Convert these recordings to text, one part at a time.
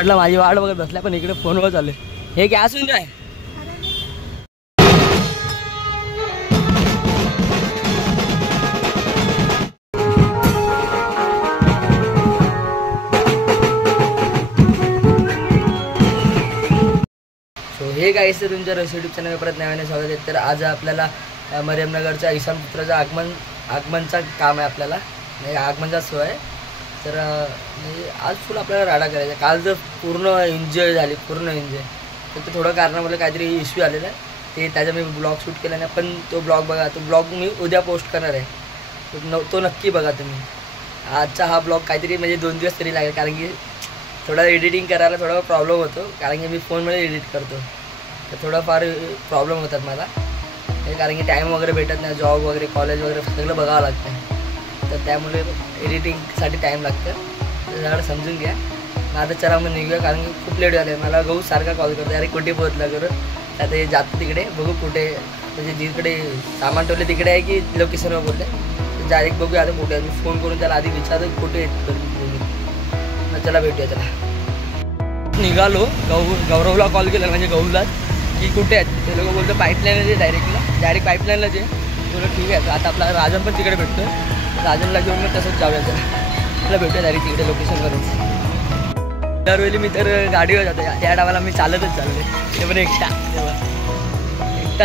वाटलं माझी वाट बघत बसल्या, पण इकडे फोनवर चालू आहे. हे क्या सुन रहा है? हे गाईस, तर तुमच्या रस यूट्यूब चॅनल परत नव्याने स्वागत आहे. तर आज आपल्याला मरियमनगरच्या ईशान पुत्राचं आगमनचा काम आहे. आपल्याला आगमनचा सोय आहे. तर आज फुल आपल्याला राडा करायचा. काल जर पूर्ण एन्जॉय झाली, पूर्ण एन्जॉय. तर ते थोडं कारणामुळे काहीतरी इश्यू आलेला आहे, ते त्याचा मी ब्लॉग शूट केला नाही. पण तो ब्लॉग बघा, तो ब्लॉग मी उद्या पोस्ट करणार आहे. तो नक्की बघा तुम्ही. आजचा हा ब्लॉग काहीतरी म्हणजे 2 दिवस तरी लागेल, कारण की थोडा एडिटिंग करायला थोडा प्रॉब्लेम होतो, कारण की मी फोनमध्ये एडिट करतो. तर थोडाफार प्रॉब्लेम होतात मला, कारण की टाईम वगैरे भेटत नाही. जॉब वगैरे, कॉलेज वगैरे सगळं बघावं लागतं. तर त्यामुळे एडिटिंगसाठी टाईम लागतं. तर जरा समजून घ्या. आता चला मग निघूया, कारण की खूप लेट झालं आहे. मला गहू सारखा कॉल करतो, अरे कुठे पोहोचला करून. आता हे जातं तिकडे, बघू कुठे, म्हणजे जिकडे सामान ठेवले तिकडे आहे की लोकेशनवर बोलले. तर डायरेक्ट बघूया आता कुठे आहे. मी फोन करून त्याला आधी विचारतो कुठे येत. चला भेटूया. चला निघालो. गौरवला कॉल केला, म्हणजे गहूला, की कुठे आहेत. ते लोक बोलतो पाईपलाईनच आहे, डायरेक्ट पाईपलाईनलाच आहे. बोलतो ठीक आहे. आता आपला राजन पण तिकडे भेटतो. राजनला घेऊन मग तसंच जाऊया. त्याला भेटूया डायरेक्ट तिकडे लोकेशनवरच. दरवेळी मी तर गाडीवर जातो. या डावाला मी चालतच चालले, ते पण एकटाच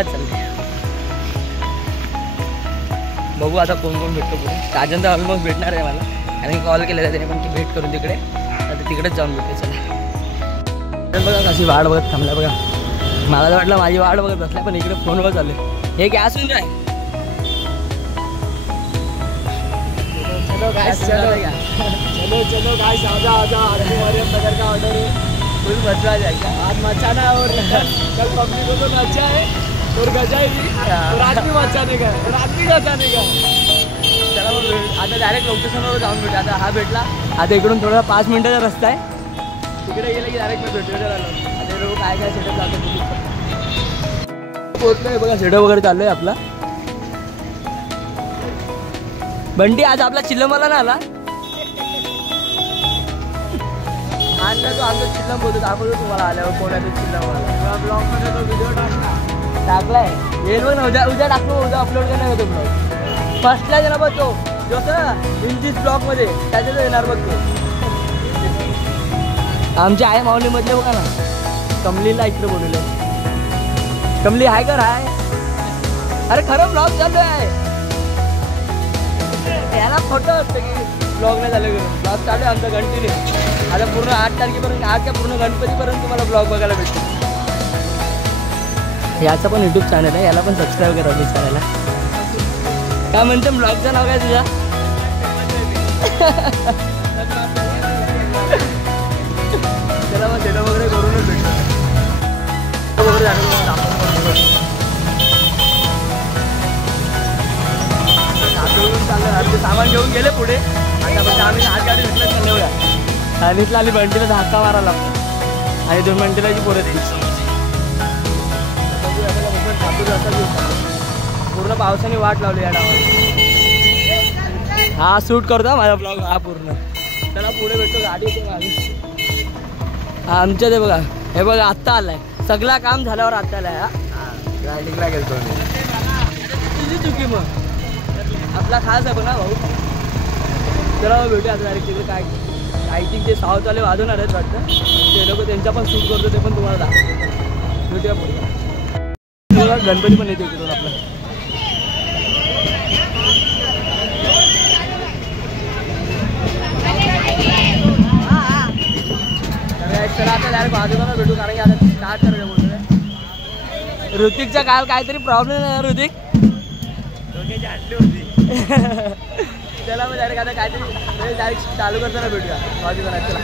चालले. बघू आता कोण कोण भेटतो पुढे. राजन तर ऑलमोस्ट भेटणार आहे मला, आणि कॉल केलेला त्याने पण, की भेट करून तिकडे. आता तिकडेच जाऊन भेटते. चला बघा कशी वाट बघत थांबल्या बघा. मला तर वाटलं माझी वाट बघत बसल्या, पण इकडे फोनवर चालले. हे क्या सुन रहा है? चलो गाइस, चलो गाइस, आजा मरियमनगर का ऑर्डर है. फुल मचा जाएगा आज मचाना है, और कल पब्लिक को नचा है और गजाएगी. रात भी मचाने का है, रात भी गजाने का है. चला मग आता डायरेक्ट लोकेशनवर जाऊन भेटू. आता हा भेटला. आता इकडून थोडा 5 मिनिटाचा रस्ता आहे. तिकडे गेलं की डायरेक्ट मी भेटूया झालो. आता लोक काय सेटअप जातो पोहोचलोय बघा. सेटअप वगैरे चालू आहे आपला. बंटी आज आपला चिल्लमला ना आला. आणला तो आमचा चिल्लम बोलतो. दाखवतो तुम्हाला आल्यावर कोण आहे तो चिल्लमला. ब्लॉगमध्ये तो व्हिडिओ टाकलाय. येईल बघ ना, उद्या टाकतो. उद्या अपलोड करणार होतो ब्लॉग. फर्स्टला येणार बघ तो, जो हिंदीच ब्लॉगमध्ये त्याच्यात येणार बघ तो. आमच्या आहे माऊलीमधले बघा ना, कमलीला इकडे बोलवलं. कमली हाय कर हाय. अरे खरं ब्लॉग चालू आहे. याला खोटं असतं की ब्लॉग नाही झालं करून. ब्लॉग चालू आहे आमचा कंटिन्यू. आता पूर्ण 8 तारखेपर्यंत, 8 का पूर्ण गणपतीपर्यंत तुम्हाला ब्लॉग बघायला भेटतो. याचा पण यूट्यूब चॅनल आहे, याला पण सबस्क्राईब करा प्लीज चॅनलला. काय म्हणते ब्लॉगचं नाव काय तुझ्या? त्याला मग सेटअप वगैरे करूनच भेटतो. चाललं सामान घेऊन गेले पुढे. आता म्हणजे आम्ही आज गाडी भेटलं चालवूया. सानिसला आली बंटीला धक्का मारायला लागतो, आणि 2 मिनिटाची पोरं द्यायची. पूर्ण पावसाने वाट लावली या डावाला. हा शूट करतो माझा ब्लॉग हा पूर्ण. त्याला पुढे भेटतो. गाडी येते मागे. आमच्या ते बघा, हे बघा आत्ता आलाय. सगळं काम झाल्यावर आत्ता आलाय. रायडिंगला गेलतो तुझी चुकी. मग आपला खास आहे बघा भाऊ. चला भेटूया आता डायरेक्ट तिकडे. काय आय थिंक ते साऊथवाले वाजवणार आहेत वाटतं. ते लोक त्यांचा पण शूट करतो, ते पण तुम्हाला दाखवतो. भेटूया पुढे. गणपती पण येते इकडून आपला. चला आता डायरेक्ट बाजूला भेटू, कारण की आता स्टार्ट करायचं बोलतोय. ऋतिकचा काल काहीतरी प्रॉब्लेम आहे ना ऋतिक. चला मग डायरेक्ट आता काहीतरी डायरेक्ट चालू करताना भेटूया बाजूला. चला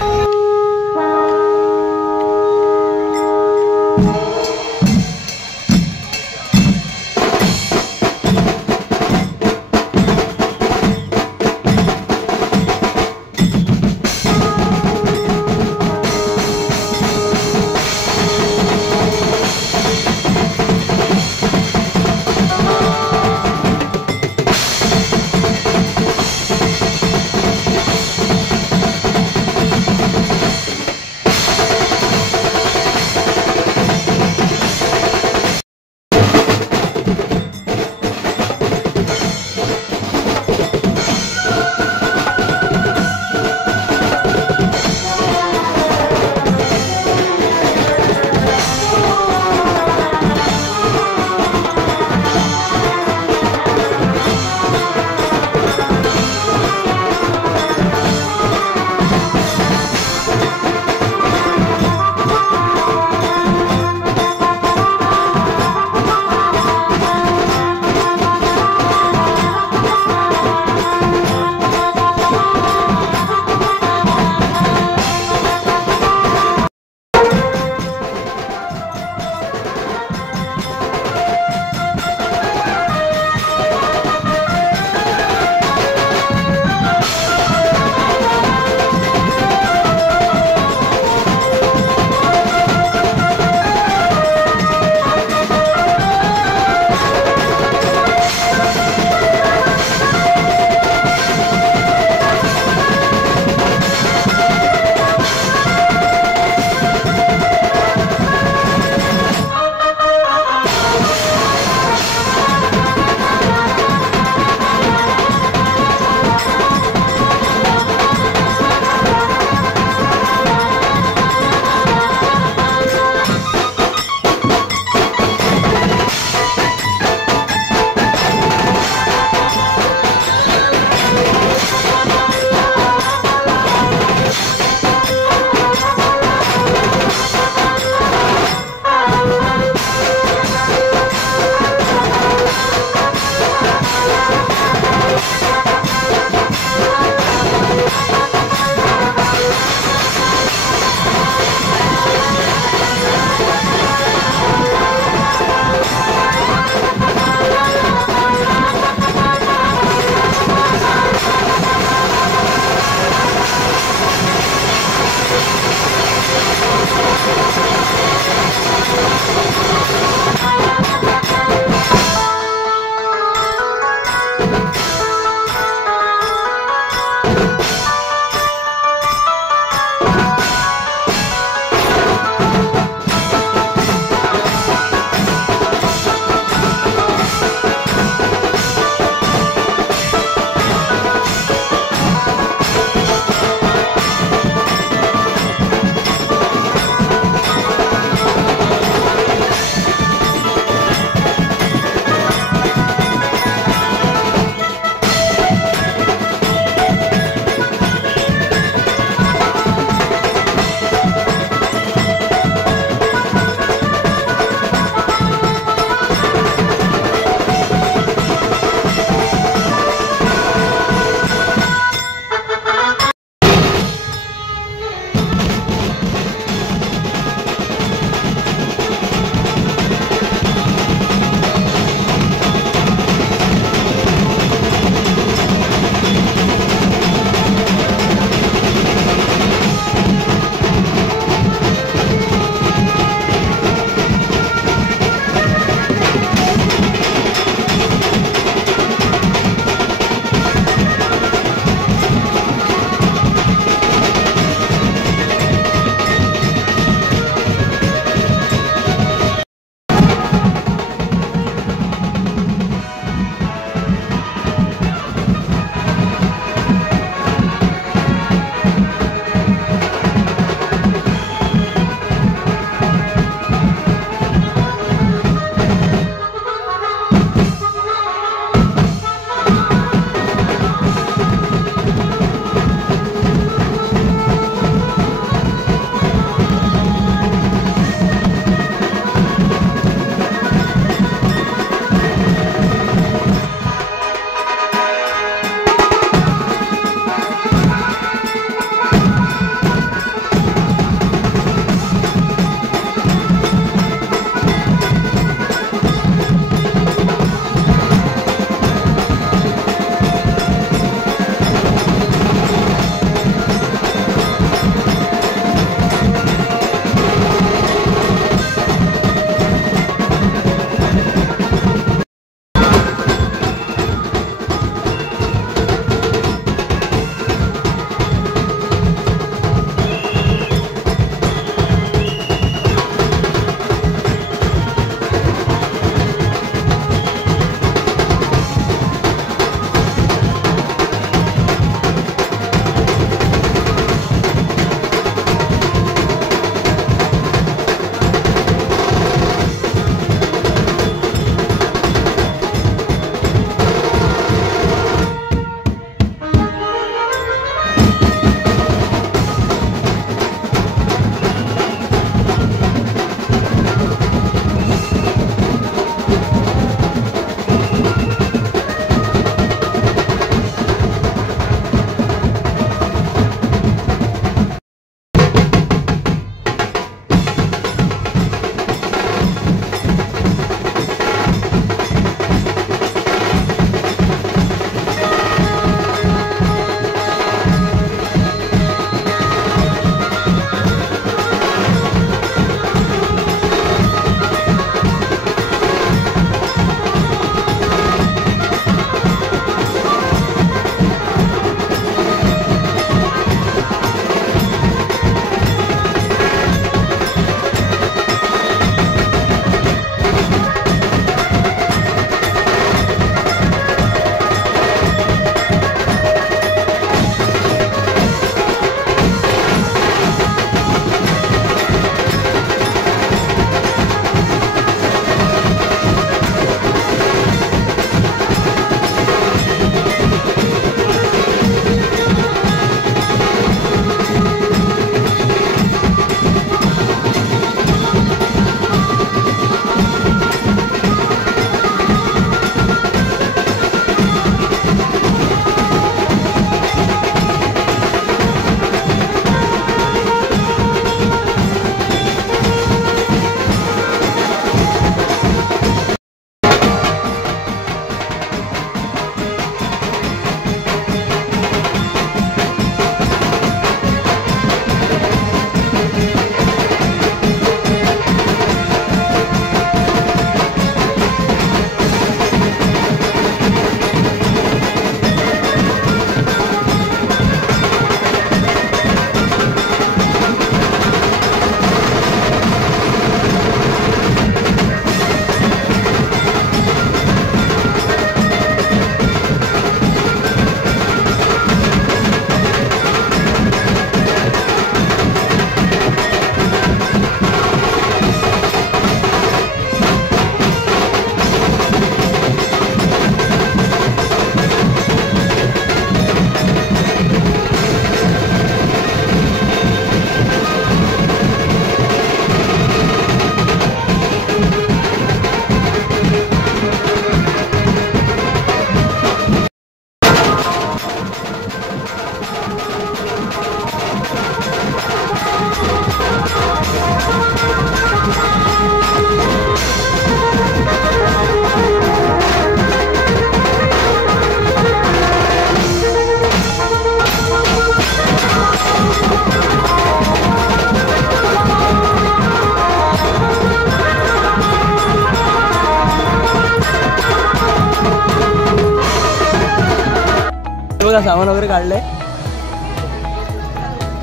बघा सामान वगैरे काढलंय.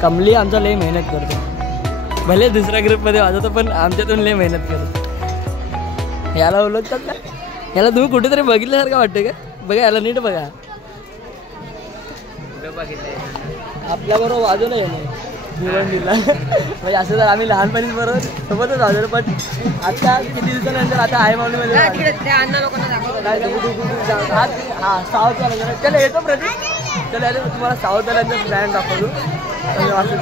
कमली आमचा लय मेहनत करतो. भले दुसऱ्या ग्रुपमध्ये वाजवतो पण आमच्यातून लय मेहनत करतो. याला ओळखतात का? याला तुम्ही कुठेतरी बघितल्यासारखं वाटतं का? बघा याला नीट बघा. आपल्याबरोबर वाजवलं आहे भिवंडीला. म्हणजे असं तर आम्ही लहानपणीच बरोबर सोबतच वाजवलं. पण आता किती दिवसानंतर आता आई माऊलीमध्ये हा सावधवाला. चला येतो प्रतीक. चला तुम्हाला सावधवाल्यांचा ब्रँड दाखवतो. वाजतो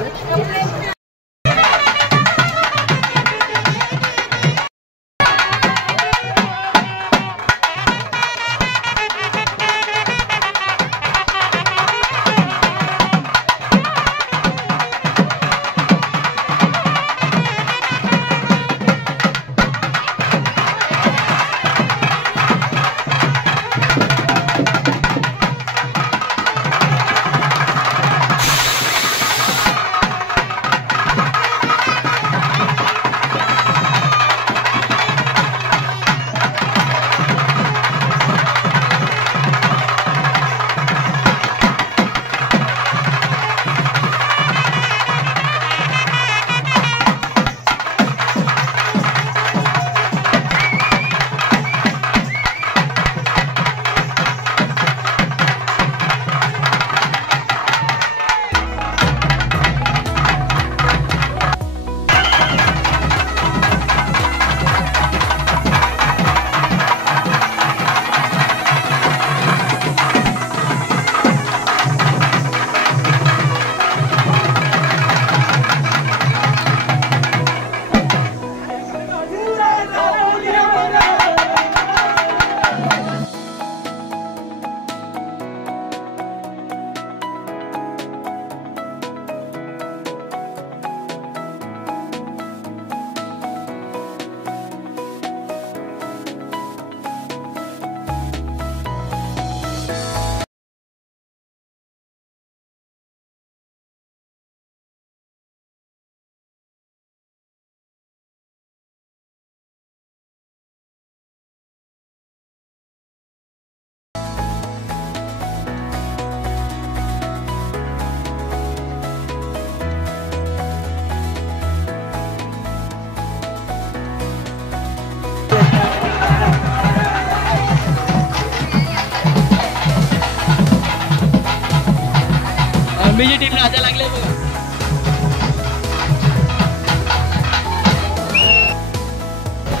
आंबीची टीम राजा लागले बघा.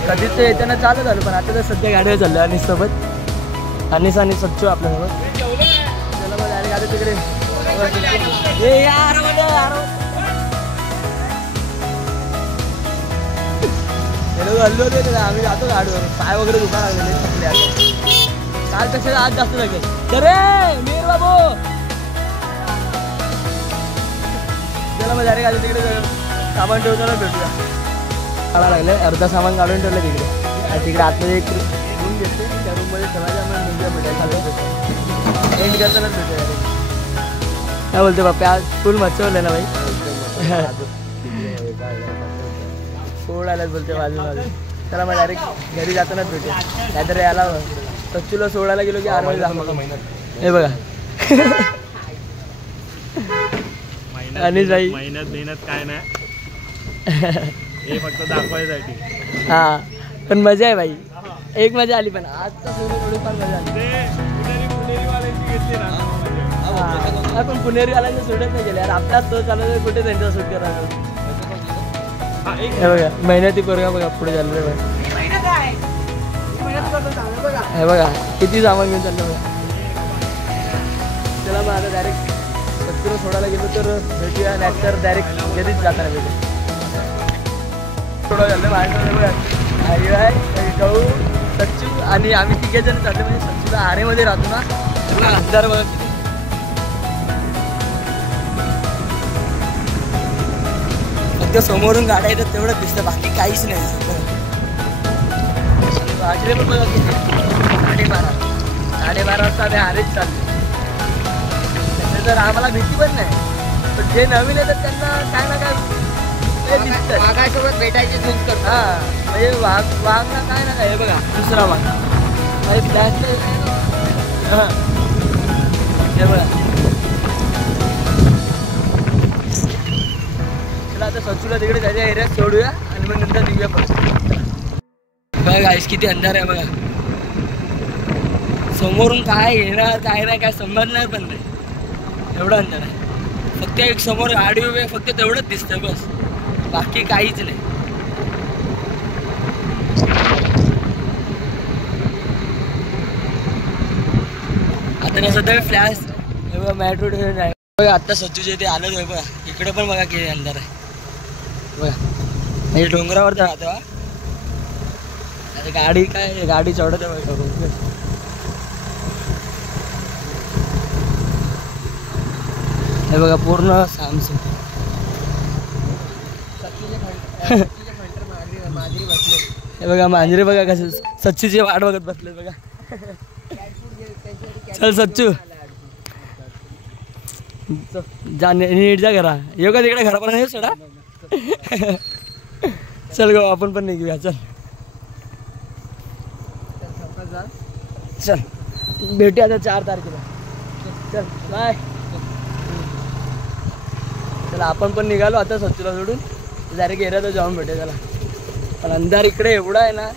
कधीच ते येताना चालत झालं पण आता तर सध्या गाडीवर चाललो आणि सोबत अनिस आणि सच्चू आपल्यासोबत. चला मग डायरेक्ट आता तिकडे हल्लो होते आम्ही जातो गाडीवर. पाय वगैरे दुखा लागलेले थकले आता. कालपेक्षा आज जास्त लागेल. अरे मीर बाबू चला मग डायरेक्ट आता तिकडे सामान ठेवताना भेटूया. काढा लागले अर्धा सामान काढून ठेवलं तिकडे. आणि तिकडे आतमध्ये एक रूम घेते त्या रूममध्ये सगळ्या मुंग्या भेटायला एंड करतानाच भेटूया. काय बोलते बाप्पा आज फुल मच्छवलं ना भाई. फोड आल्याच बोलते बाजून. चला मग डायरेक्ट घरी जातानाच भेटूया. नाहीतर याला सच्चूला सोडायला गेलो की 8 वाजे दाखवतो. हे बघा अनिस भाई मेहनत काय नाही. हे फक्त दाखवायसाठी. हा पण मजा आहे भाई. एक मजा आली पण आजचा सोडून थोडीफार मजा आली. पण पुणेरीवाल्यांच्या सोडत नाही गेले यार. आपलाच तो चालू कुठे त्यांचा सूट करायला. हे बघा मेहनती पोरगा बघा पुढे चाललोय बघा. हे बघा किती सामान घेऊन चाललं बघा. चला मग आता डायरेक्ट सच्चूला सोडायला गेलो तर भेटूया. नाहीतर डायरेक्ट घरीच जाताना भेटू. थोडं झालं बाहेर बघा आई आहे गहू सच्चू आणि आम्ही 3 जण चालले. म्हणजे सच्चूला आरेमध्ये राहतो ना पूर्ण अंधार बघा. फक्त समोरून गाड्या येतात तेवढं दिसतं बाकी काहीच नाही. वाजले पण बघा किती 12:30 वाजता आम्ही आरेच चाललो. तर आम्हाला भीती पण नाही. पण जे नवीन येतात त्यांना काय ना काय दिसतं. वाघासोबत भेटायची झूम करतो. हां म्हणजे वाघ ना काय ना काय. हे बघा दुसरा वाघ हे बघा आता सचूला तिकडे त्याच्या एरियात सोडूया आणि मग नंतर निघूया परत. बघा गाईस किती अंधार आहे बघा. समोरून काय येणार काय नाही काय समजणार पण नाही, एवढं अंतर आहे. फक्त एक समोर गाडी उभी आहे, फक्त तेवढंच दिसतं बस, बाकी काहीच नाही. आता ना सध्या फ्लॅश बघा मॅट्रो ठेवून आहे बघा. आत्ता सच्चूच्या इथे आलोच आहे बघा. इकडे पण बघा किती अंधार आहे बघा. हे डोंगरावर तर राहतो. आता गाडी काय गाडी चढत आहे बघा. हे बघा पूर्ण सामसूम. हे बघा मांजरे बघा कसं सच्चूची वाट बघत बसले बघा. चल सच्चू जा नीट जा घरा. येऊ का तिकडे घरापर्यंत येऊ सोडा. चल गो आपण पण निघूया. चल चल भेटूया आता 4 तारखेला. चल बाय. चला आपण पण निघालो आता सच्चूला सोडून. डायरेक्ट एरियात जाऊन भेटूया त्याला. पण अंधार इकडे एवढा आहे ना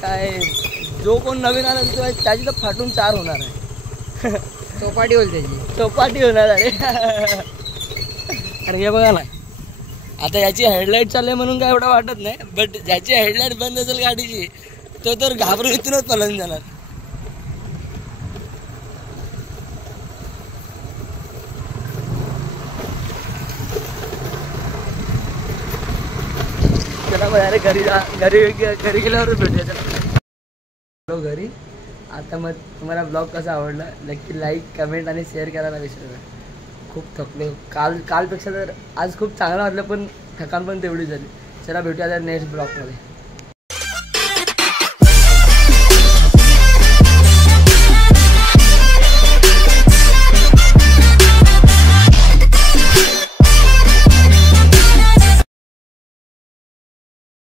काय, जो कोण नवीन आला त्याची तर फाटून 4 होणार आहे. चौपाटी होईल त्याची, चौपाटी होणार आहे. आणि हे बघा ना आता याची हेडलाईट चालले म्हणून काय एवढं वाटत नाही, बट ज्याची हेडलाईट बंद असेल गाडीची तो तर घाबरून इथूनच पळून जाणार. चला मग अरे घरी जा. घरी गेल्यावर भेटूया. चला घरी. आता मग तुम्हाला ब्लॉग कसा आवडला नक्की लाईक कमेंट आणि शेअर करायला विसरू नका. खूप थकलो कालपेक्षा तर आज खूप चांगलं वाटलं, पण थकान पण तेवढी झाली. चला भेटूया आता नेक्स्ट ब्लॉगमध्ये.